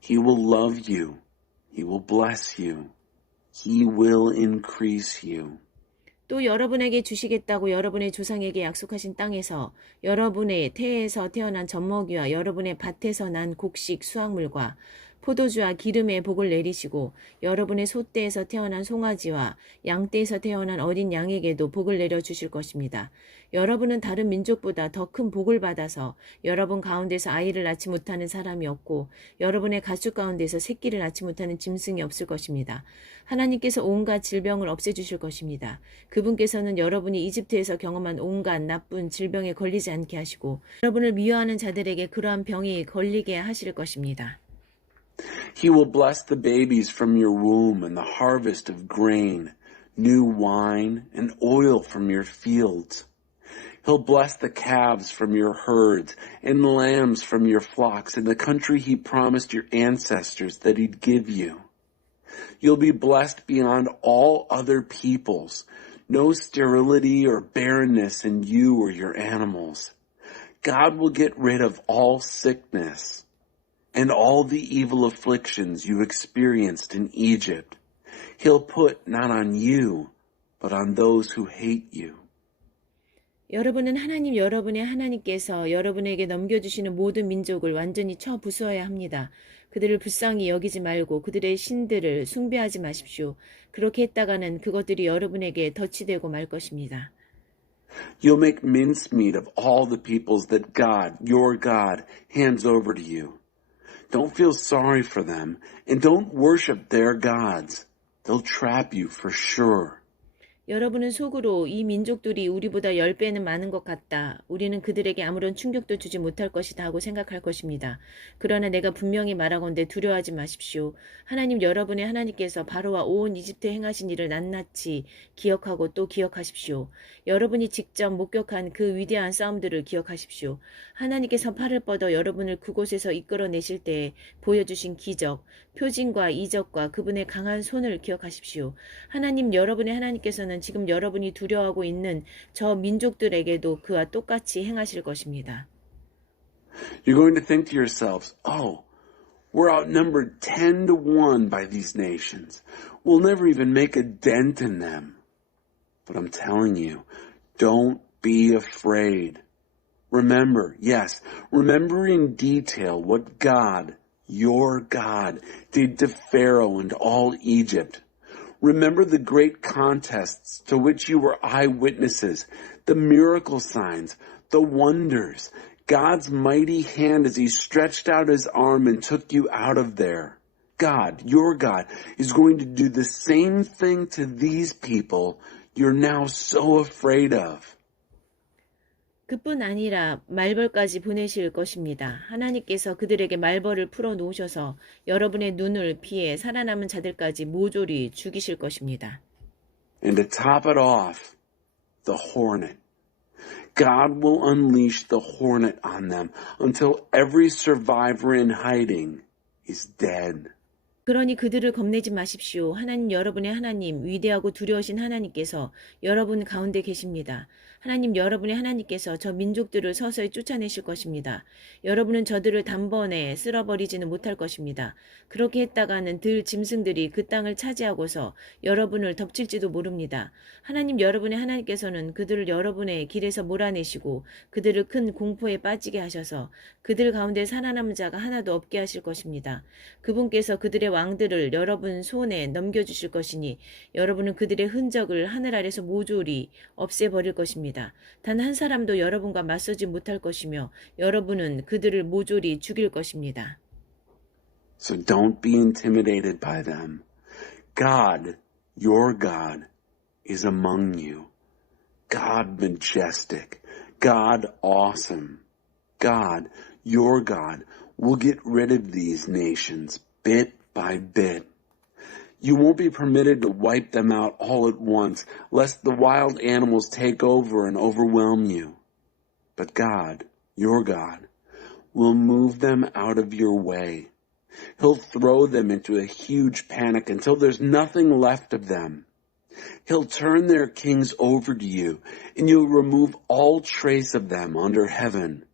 He will love you. He will bless you. He will increase you. 또 여러분에게 주시겠다고 여러분의 조상에게 약속하신 땅에서 여러분의 태에서 태어난 젖먹이와 여러분의 밭에서 난 곡식 수확물과 포도주와 기름의 복을 내리시고 여러분의 소떼에서 태어난 송아지와 양떼에서 태어난 어린 양에게도 복을 내려주실 것입니다. 여러분은 다른 민족보다 더 큰 복을 받아서 여러분 가운데서 아이를 낳지 못하는 사람이 없고 여러분의 가축 가운데서 새끼를 낳지 못하는 짐승이 없을 것입니다. 하나님께서 온갖 질병을 없애주실 것입니다. 그분께서는 여러분이 이집트에서 경험한 온갖 나쁜 질병에 걸리지 않게 하시고 여러분을 미워하는 자들에게 그러한 병이 걸리게 하실 것입니다. He will bless the babies from your womb and the harvest of grain, new wine, and oil from your fields. He'll bless the calves from your herds and lambs from your flocks in the country he promised your ancestors that he'd give you. You'll be blessed beyond all other peoples. No sterility or barrenness in you or your animals. God will get rid of all sickness and all the evil afflictions you experienced in Egypt. He'll put not on you, but on those who hate you. 여러분은 하나님 여러분의 하나님께서 여러분에게 넘겨주시는 모든 민족을 완전히 쳐부수어야 합니다. 그들을 불쌍히 여기지 말고 그들의 신들을 숭배하지 마십시오. 그렇게 했다가는 그것들이 여러분에게 덫이 되고 말 것입니다. You'll make mincemeat of all the peoples that God, your God, hands over to you. Don't feel sorry for them and don't worship their gods. They'll trap you for sure. 여러분은 속으로 이 민족들이 우리보다 10배는 많은 것 같다. 우리는 그들에게 아무런 충격도 주지 못할 것이다 하고 생각할 것입니다. 그러나 내가 분명히 말하건대 두려워하지 마십시오. 하나님 여러분의 하나님께서 바로와 온 이집트에 행하신 일을 낱낱이 기억하고 또 기억하십시오. 여러분이 직접 목격한 그 위대한 싸움들을 기억하십시오. 하나님께서 팔을 뻗어 여러분을 그곳에서 이끌어내실 때에 보여주신 기적, 표징과 이적과 그분의 강한 손을 기억하십시오. 하나님 여러분의 하나님께서는 지금 여러분이 두려워하고 있는 저 민족들에게도 그와 똑같이 행하실 것입니다. You're going to think to yourselves, oh, we're outnumbered 10 to 1 by these nations. We'll never even make a dent in them. But I'm telling you, don't be afraid. Remember, yes, remember in detail what God, your God, did to Pharaoh and all Egypt. Remember the great contests to which you were eyewitnesses, the miracle signs, the wonders, God's mighty hand as he stretched out his arm and took you out of there. God, your God, is going to do the same thing to these people you're now so afraid of. 그뿐 아니라 말벌까지 보내실 것입니다. 하나님께서 그들에게 말벌을 풀어 놓으셔서 여러분의 눈을 피해 살아남은 자들까지 모조리 죽이실 것입니다. And to top it off, the hornet. God will unleash the hornet on them until every survivor in hiding is dead. 그러니 그들을 겁내지 마십시오. 하나님 여러분의 하나님, 위대하고 두려우신 하나님께서 여러분 가운데 계십니다. 하나님 여러분의 하나님께서 저 민족들을 서서히 쫓아내실 것입니다. 여러분은 저들을 단번에 쓸어버리지는 못할 것입니다. 그렇게 했다가는 들 짐승들이 그 땅을 차지하고서 여러분을 덮칠지도 모릅니다. 하나님 여러분의 하나님께서는 그들을 여러분의 길에서 몰아내시고 그들을 큰 공포에 빠지게 하셔서 그들 가운데 살아남은 자가 하나도 없게 하실 것입니다. 그분께서 그들의 왕들을 여러분 손에 넘겨주실 것이니 여러분은 그들의 흔적을 하늘 아래서 모조리 없애버릴 것입니다. 단 한 사람도 여러분과 맞서지 못할 것이며 여러분은 그들을 모조리 죽일 것입니다. So don't be intimidated by them. God, your God, is among you. God majestic. God awesome. God, your God, will get rid of these nations bit by bit. You won't be permitted to wipe them out all at once, lest the wild animals take over and overwhelm you. But God, your God, will move them out of your way. He'll throw them into a huge panic until there's nothing left of them. He'll turn their kings over to you, and you'll remove all trace of them under heaven.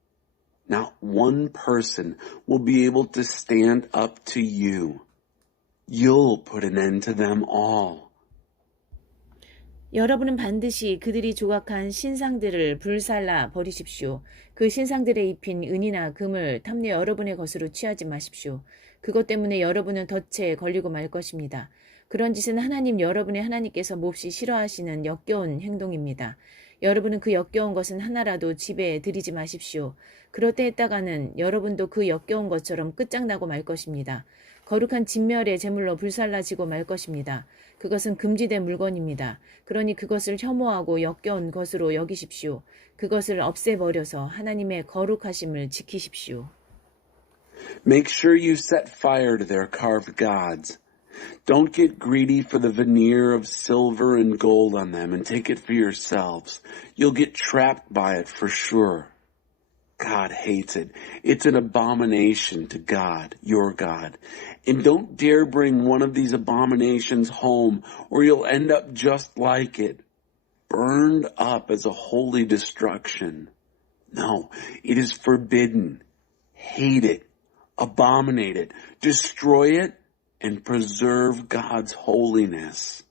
Not one person will be able to stand up to you. You'll put an end to them all. 여러분은 반드시 그들이 조각한 신상들을 불살라 버리십시오. 그 신상들에 입힌 은이나 금을 탐내 여러분의 것으로 취하지 마십시오. 그것 때문에 여러분은 덫에 걸리고 말 것입니다. 그런 짓은 하나님 여러분의 하나님께서 몹시 싫어하시는 역겨운 행동입니다. 여러분은 그 역겨운 것은 하나라도 집에 들이지 마십시오. 그럴 때 했다가는 여러분도 그 역겨운 것처럼 끝장나고 말 것입니다. 거룩한 진멸의 제물로 불살라지고 말 것입니다. 그것은 금지된 물건입니다. 그러니 그것을 혐오하고 역겨운 것으로 여기십시오. 그것을 없애버려서 하나님의 거룩하심을 지키십시오. Make sure you set fire to their carved gods. Don't get greedy for the veneer of silver and gold on them and take it for yourselves. You'll get trapped by it for sure. God hates it. It's an abomination to God, your God. And don't dare bring one of these abominations home, or you'll end up just like it, burned up as a holy destruction. No, it is forbidden. Hate it. Abominate it. Destroy it and preserve God's holiness.